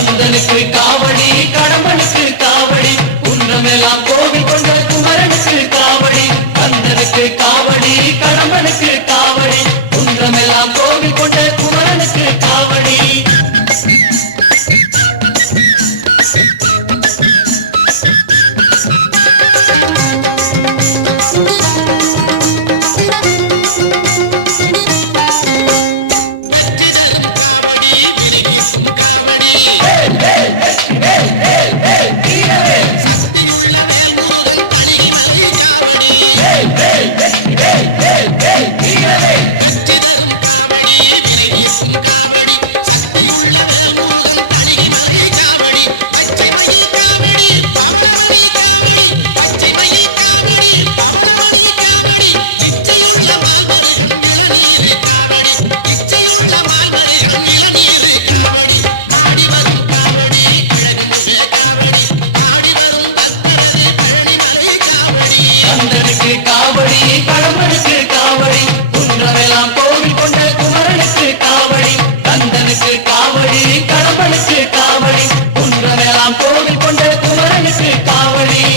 கந்தனுக்கு காவடி கடம்பனுக்கு காவடி குன்றமெல்லாம் கோவில் கொண்ட குமரனுக்கு காவடி கந்தனுக்கு காவடி கடம்பனுக்கு காவடி குன்றமெல்லாம் கோவில் கொண்ட குமரனுக்கு காவடி காவடி கடம்பனுக்கு காவடி குன்றமெல்லாம் கோவில் கொண்ட குமரனுக்கு காவடி கந்தனுக்கு காவடி கடம்பனுக்கு காவடி குன்றமெல்லாம் கோவில் கொண்ட குமரனுக்கு காவடி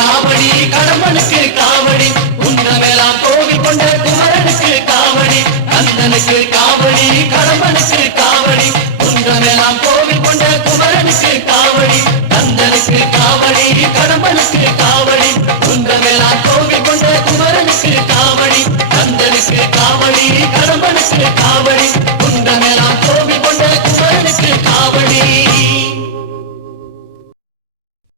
காவடி கடம்பனுக்கு காவடி குன்றமெல்லாம் கோவில் கொண்ட குமரனுக்கு காவடி கந்தனுக்கு காவடி கடம்பனுக்கு